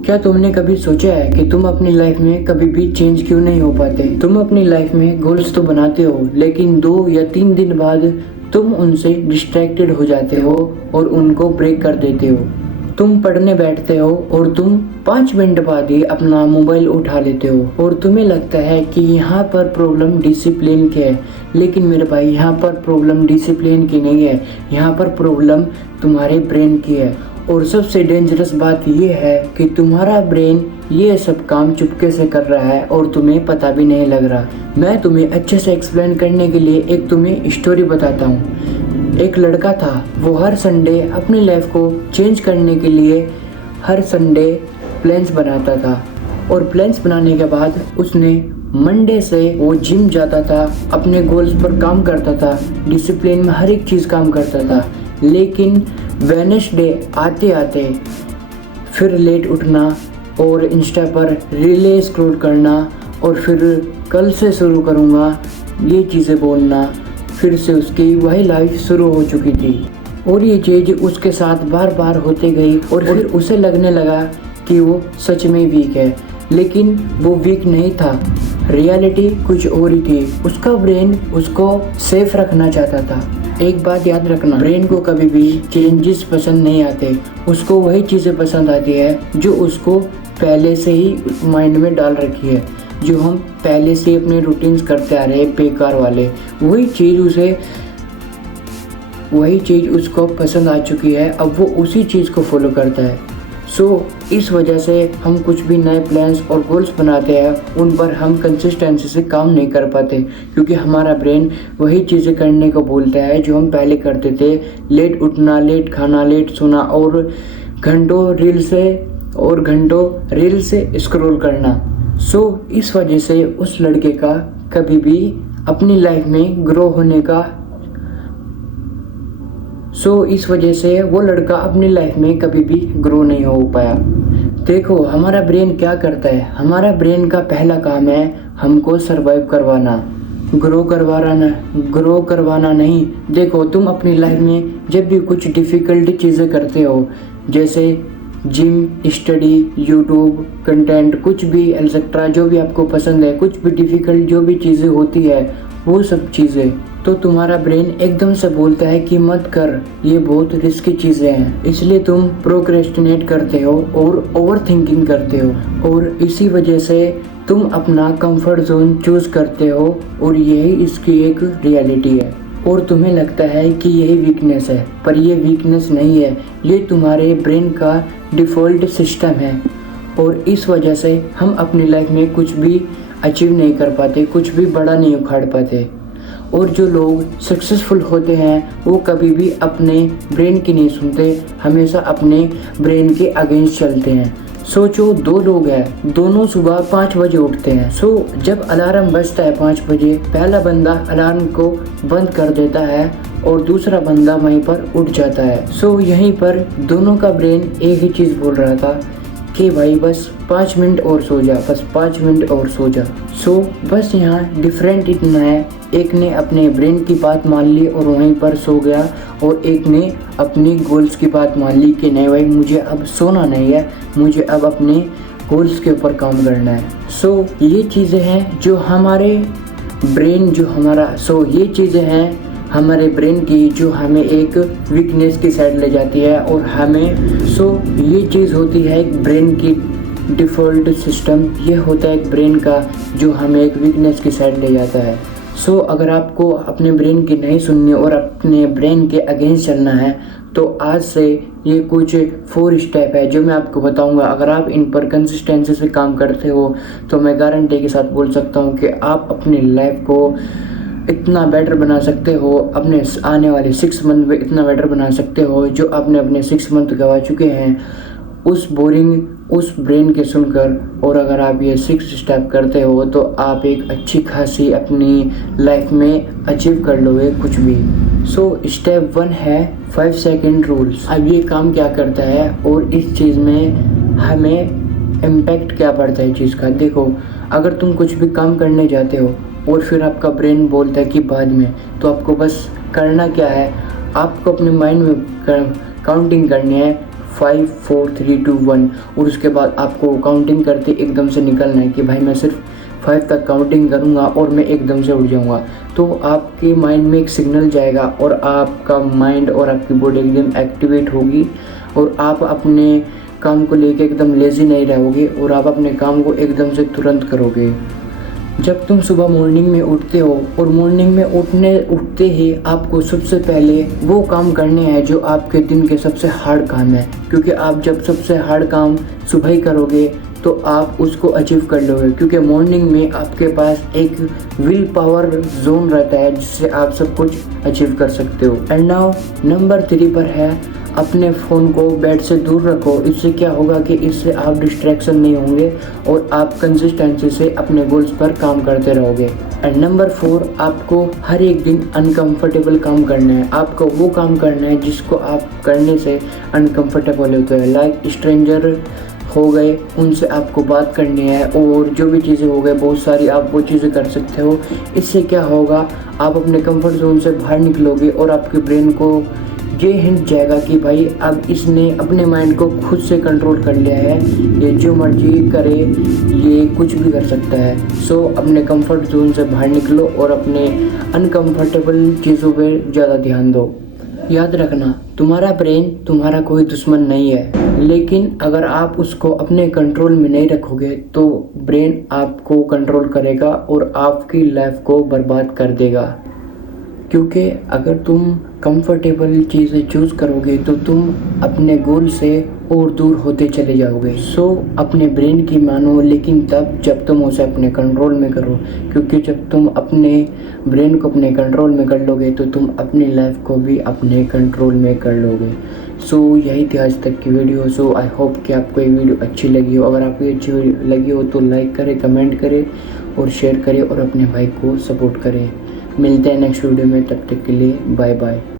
क्या तुमने कभी सोचा है कि तुम अपनी लाइफ में कभी भी चेंज क्यों नहीं हो पाते? तुम अपनी लाइफ में गोल्स तो बनाते हो, लेकिन 2 या 3 दिन बाद तुम उनसे डिस्ट्रैक्टेड हो जाते हो और उनको ब्रेक कर देते हो। तुम पढ़ने बैठते हो और तुम 5 मिनट बाद ही अपना मोबाइल उठा लेते हो और तुम्हें लगता है कि यहाँ पर प्रॉब्लम डिसिप्लिन की है। लेकिन मेरे भाई, यहाँ पर प्रॉब्लम डिसिप्लिन की नहीं है, यहाँ पर प्रॉब्लम तुम्हारे ब्रेन की है। और सबसे डेंजरस बात ये है कि तुम्हारा ब्रेन ये सब काम चुपके से कर रहा है और तुम्हें पता भी नहीं लग रहा। मैं तुम्हें अच्छे से एक्सप्लेन करने के लिए एक तुम्हें स्टोरी बताता हूँ। एक लड़का था, वो हर संडे अपनी लाइफ को चेंज करने के लिए हर संडे प्लान्स बनाता था और प्लान्स बनाने के बाद उसने मंडे से वो जिम जाता था, अपने गोल्स पर काम करता था, डिसिप्लिन में हर एक चीज़ काम करता था। लेकिन वेडनेसडे आते आते फिर लेट उठना और इंस्टा पर रीलें स्क्रॉल करना और फिर कल से शुरू करूँगा ये चीज़ें बोलना, फिर से उसकी वही लाइफ शुरू हो चुकी थी। और ये चीज़ उसके साथ बार बार होते गई और फिर उसे लगने लगा कि वो सच में वीक है। लेकिन वो वीक नहीं था, रियलिटी कुछ और ही थी। उसका ब्रेन उसको सेफ रखना चाहता था। एक बात याद रखना, ब्रेन को कभी भी चेंजेस पसंद नहीं आते, उसको वही चीज़ें पसंद आती है जो उसको पहले से ही माइंड में डाल रखी है, जो हम पहले से अपने रूटीन्स करते आ रहे हैं बेकार वाले। वही चीज़ उसको पसंद आ चुकी है, अब वो उसी चीज़ को फॉलो करता है। इस वजह से हम कुछ भी नए प्लान्स और गोल्स बनाते हैं, उन पर हम कंसिस्टेंसी से काम नहीं कर पाते, क्योंकि हमारा ब्रेन वही चीज़ें करने को बोलता है जो हम पहले करते थे। लेट उठना, लेट खाना, लेट सोना और घंटों रील से स्क्रॉल करना। इस वजह से उस लड़के का कभी भी अपनी लाइफ में ग्रो होने का इस वजह से वो लड़का अपनी लाइफ में कभी भी ग्रो नहीं हो पाया। देखो, हमारा ब्रेन क्या करता है, हमारा ब्रेन का पहला काम है हमको सरवाइव करवाना, ग्रो करवाना नहीं। देखो, तुम अपनी लाइफ में जब भी कुछ डिफ़िकल्ट चीज़ें करते हो, जैसे जिम, स्टडी, यूट्यूब, कंटेंट, कुछ भी एक्सेट्रा जो भी आपको पसंद है, कुछ भी डिफ़िकल्ट जो भी चीज़ें होती है, वो सब चीज़ें, तो तुम्हारा ब्रेन एकदम से बोलता है कि मत कर, ये बहुत रिस्की चीज़ें हैं। इसलिए तुम प्रोक्रेस्टिनेट करते हो और ओवर थिंकिंग करते हो और इसी वजह से तुम अपना कंफर्ट जोन चूज करते हो और यही इसकी एक रियलिटी है। और तुम्हें लगता है कि यही वीकनेस है, पर ये वीकनेस नहीं है, ये तुम्हारे ब्रेन का डिफ़ॉल्ट सिस्टम है। और इस वजह से हम अपनी लाइफ में कुछ भी अचीव नहीं कर पाते, कुछ भी बड़ा नहीं उखाड़ पाते। और जो लोग सक्सेसफुल होते हैं वो कभी भी अपने ब्रेन की नहीं सुनते, हमेशा अपने ब्रेन के अगेंस्ट चलते हैं। सोचो, 2 लोग हैं, दोनों सुबह 5 बजे उठते हैं। जब अलार्म बजता है 5 बजे, पहला बंदा अलार्म को बंद कर देता है और दूसरा बंदा वहीं पर उठ जाता है। यहीं पर दोनों का ब्रेन एक ही चीज़ बोल रहा था कि भाई बस 5 मिनट और सो जा, बस 5 मिनट और सो जा। बस यहाँ डिफरेंट इतना है, एक ने अपने ब्रेन की बात मान ली और वहीं पर सो गया, और एक ने अपनी गोल्स की बात मान ली कि नहीं भाई, मुझे अब सोना नहीं है, मुझे अब अपने गोल्स के ऊपर काम करना है। ये चीज़ें हैं जो हमारे ब्रेन ये चीज़ें हैं हमारे ब्रेन की जो हमें एक वीकनेस की साइड ले जाती है और हमें ये चीज़ होती है एक ब्रेन की डिफ़ॉल्ट सिस्टम, ये होता है एक ब्रेन का जो हमें एक वीकनेस की साइड ले जाता है। अगर आपको अपने ब्रेन की नहीं सुननी और अपने ब्रेन के अगेंस्ट चलना है, तो आज से ये कुछ 4 स्टेप है जो मैं आपको बताऊंगा। अगर आप इन पर कंसिस्टेंसी से काम करते हो तो मैं गारंटी के साथ बोल सकता हूँ कि आप अपनी लाइफ को इतना बेटर बना सकते हो, अपने आने वाले 6 मंथ में इतना बेटर बना सकते हो जो आपने अपने 6 मंथ गवा चुके हैं उस ब्रेन के सुनकर। और अगर आप ये 6 स्टेप करते हो तो आप एक अच्छी खासी अपनी लाइफ में अचीव कर लोगे कुछ भी। स्टेप 1 है 5 सेकंड रूल्स। अब ये काम क्या करता है और इस चीज़ में हमें इम्पैक्ट क्या पड़ता है चीज़ का। देखो, अगर तुम कुछ भी काम करने जाते हो और फिर आपका ब्रेन बोलता है कि बाद में, तो आपको बस करना क्या है, आपको अपने माइंड में काउंटिंग करनी है 5 4 3 2 1 और उसके बाद आपको काउंटिंग करते एकदम से निकलना है कि भाई मैं सिर्फ 5 तक काउंटिंग करूँगा और मैं एकदम से उठ जाऊँगा। तो आपके माइंड में एक सिग्नल जाएगा और आपका माइंड और आपकी बॉडी एकदम एक्टिवेट होगी और आप अपने काम को लेके एकदम लेज़ी नहीं रहोगे और आप अपने काम को एकदम से तुरंत करोगे। जब तुम सुबह मॉर्निंग में उठते हो और मॉर्निंग में उठते ही आपको सबसे पहले वो काम करने हैं जो आपके दिन के सबसे हार्ड काम है, क्योंकि आप जब सबसे हार्ड काम सुबह ही करोगे तो आप उसको अचीव कर लोगे, क्योंकि मॉर्निंग में आपके पास एक विल पावर जोन रहता है जिससे आप सब कुछ अचीव कर सकते हो। एंड नाउ नंबर 3 पर है अपने फ़ोन को बेड से दूर रखो। इससे क्या होगा कि इससे आप डिस्ट्रैक्शन नहीं होंगे और आप कंसिस्टेंसी से अपने गोल्स पर काम करते रहोगे। एंड नंबर 4, आपको हर एक दिन अनकंफर्टेबल काम करना है। आपको वो काम करना है जिसको आप करने से अनकंफर्टेबल होते हैं, लाइक स्ट्रेंजर हो गए, उनसे आपको बात करनी है और जो भी चीज़ें हो गए बहुत सारी आप वो चीज़ें कर सकते हो। इससे क्या होगा, आप अपने कंफर्ट जोन से बाहर निकलोगे और आपके ब्रेन को ये हिंट जाएगा कि भाई अब इसने अपने माइंड को खुद से कंट्रोल कर लिया है, ये जो मर्जी करे, ये कुछ भी कर सकता है। सो अपने कंफर्ट जोन से बाहर निकलो और अपने अनकंफर्टेबल चीज़ों पे ज़्यादा ध्यान दो। याद रखना, तुम्हारा ब्रेन तुम्हारा कोई दुश्मन नहीं है, लेकिन अगर आप उसको अपने कंट्रोल में नहीं रखोगे तो ब्रेन आपको कंट्रोल करेगा और आपकी लाइफ को बर्बाद कर देगा। क्योंकि अगर तुम कंफर्टेबल चीज़ें चूज़ करोगे तो तुम अपने गोल से और दूर होते चले जाओगे। सो अपने ब्रेन की मानो, लेकिन तब जब तुम उसे अपने कंट्रोल में करो, क्योंकि जब तुम अपने ब्रेन को अपने कंट्रोल में कर लोगे तो तुम अपनी लाइफ को भी अपने कंट्रोल में कर लोगे। सो यही थी आज तक की वीडियो। सो आई होप कि आपको ये वीडियो अच्छी लगी हो। अगर आपको अच्छी लगी हो तो लाइक करें, कमेंट करें और शेयर करें और अपने भाई को सपोर्ट करें। मिलते हैं नेक्स्ट वीडियो में, तब तक के लिए बाय बाय।